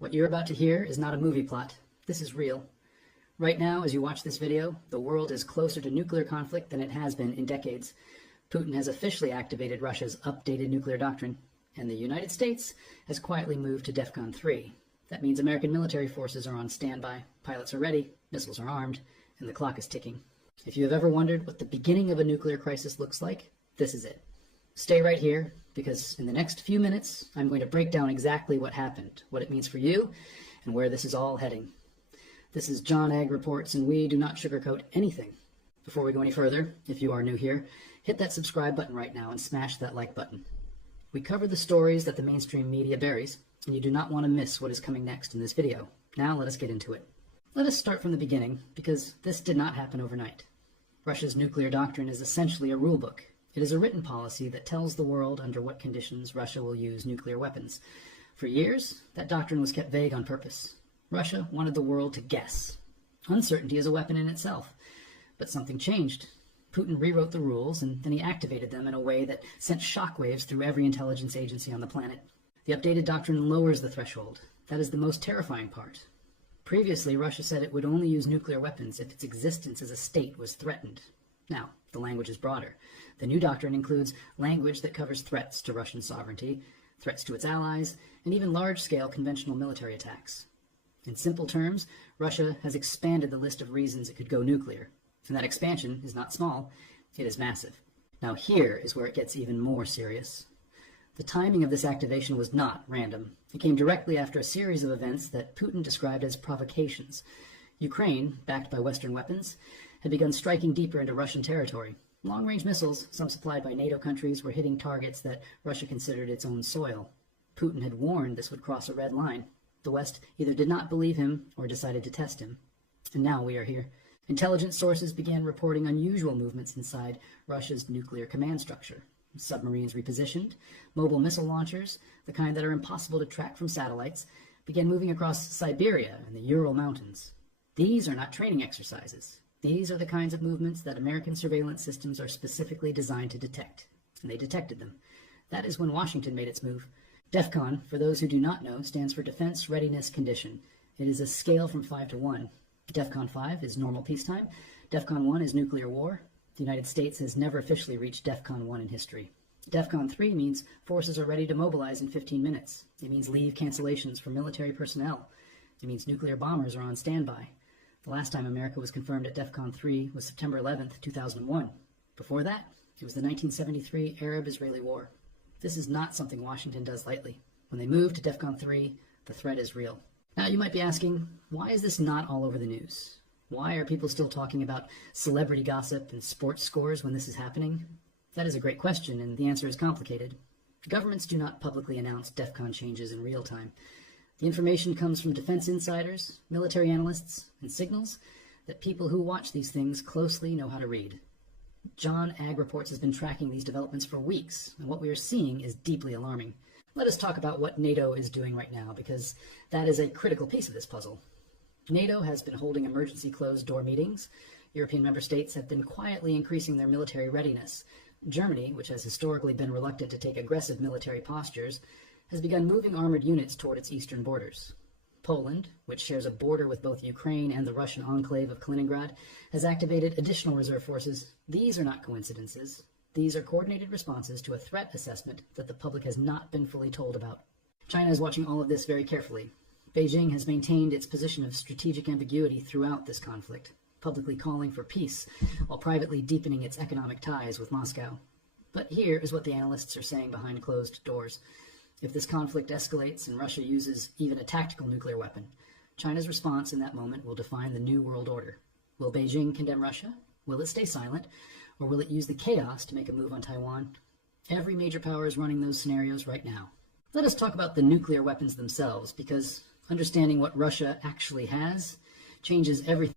What you're about to hear is not a movie plot. This is real. Right now, as you watch this video, the world is closer to nuclear conflict than it has been in decades. Putin has officially activated Russia's updated nuclear doctrine, and the United States has quietly moved to DEFCON 3. That means American military forces are on standby, pilots are ready, missiles are armed, and the clock is ticking. If you have ever wondered what the beginning of a nuclear crisis looks like, this is it. Stay right here, because in the next few minutes, I'm going to break down exactly what happened, what it means for you, and where this is all heading. This is John Ag Reports, and we do not sugarcoat anything. Before we go any further, if you are new here, hit that subscribe button right now and smash that like button. We cover the stories that the mainstream media buries, and you do not want to miss what is coming next in this video. Now let us get into it. Let us start from the beginning, because this did not happen overnight. Russia's nuclear doctrine is essentially a rulebook. It is a written policy that tells the world under what conditions Russia will use nuclear weapons. For years, that doctrine was kept vague on purpose. Russia wanted the world to guess. Uncertainty is a weapon in itself. But something changed. Putin rewrote the rules, and then he activated them in a way that sent shockwaves through every intelligence agency on the planet. The updated doctrine lowers the threshold. That is the most terrifying part. Previously, Russia said it would only use nuclear weapons if its existence as a state was threatened. Now, the language is broader. The new doctrine includes language that covers threats to Russian sovereignty, threats to its allies, and even large-scale conventional military attacks. In simple terms, Russia has expanded the list of reasons it could go nuclear. And that expansion is not small, it is massive. Now here is where it gets even more serious. The timing of this activation was not random. It came directly after a series of events that Putin described as provocations. Ukraine, backed by Western weapons, had begun striking deeper into Russian territory. Long-range missiles, some supplied by NATO countries, were hitting targets that Russia considered its own soil. Putin had warned this would cross a red line. The West either did not believe him or decided to test him. And now we are here. Intelligence sources began reporting unusual movements inside Russia's nuclear command structure. Submarines repositioned, mobile missile launchers, the kind that are impossible to track from satellites, began moving across Siberia and the Ural Mountains. These are not training exercises. These are the kinds of movements that American surveillance systems are specifically designed to detect. And they detected them. That is when Washington made its move. DEFCON, for those who do not know, stands for Defense Readiness Condition. It is a scale from 5 to 1. DEFCON 5 is normal peacetime. DEFCON 1 is nuclear war. The United States has never officially reached DEFCON 1 in history. DEFCON 3 means forces are ready to mobilize in 15 minutes. It means leave cancellations for military personnel. It means nuclear bombers are on standby. The last time America was confirmed at DEFCON 3 was September 11th, 2001. Before that, it was the 1973 Arab-Israeli War. This is not something Washington does lightly. When they move to DEFCON 3, the threat is real. Now you might be asking, why is this not all over the news? Why are people still talking about celebrity gossip and sports scores when this is happening? That is a great question, and the answer is complicated. Governments do not publicly announce DEFCON changes in real time. The information comes from defense insiders, military analysts, and signals that people who watch these things closely know how to read. John Ag Reports has been tracking these developments for weeks, and what we are seeing is deeply alarming. Let us talk about what NATO is doing right now, because that is a critical piece of this puzzle. NATO has been holding emergency closed-door meetings. European member states have been quietly increasing their military readiness. Germany, which has historically been reluctant to take aggressive military postures, has begun moving armored units toward its eastern borders. Poland, which shares a border with both Ukraine and the Russian enclave of Kaliningrad, has activated additional reserve forces. These are not coincidences. These are coordinated responses to a threat assessment that the public has not been fully told about. China is watching all of this very carefully. Beijing has maintained its position of strategic ambiguity throughout this conflict, publicly calling for peace, while privately deepening its economic ties with Moscow. But here is what the analysts are saying behind closed doors. If this conflict escalates and Russia uses even a tactical nuclear weapon, China's response in that moment will define the new world order. Will Beijing condemn Russia? Will it stay silent? Or will it use the chaos to make a move on Taiwan? Every major power is running those scenarios right now. Let us talk about the nuclear weapons themselves, because understanding what Russia actually has changes everything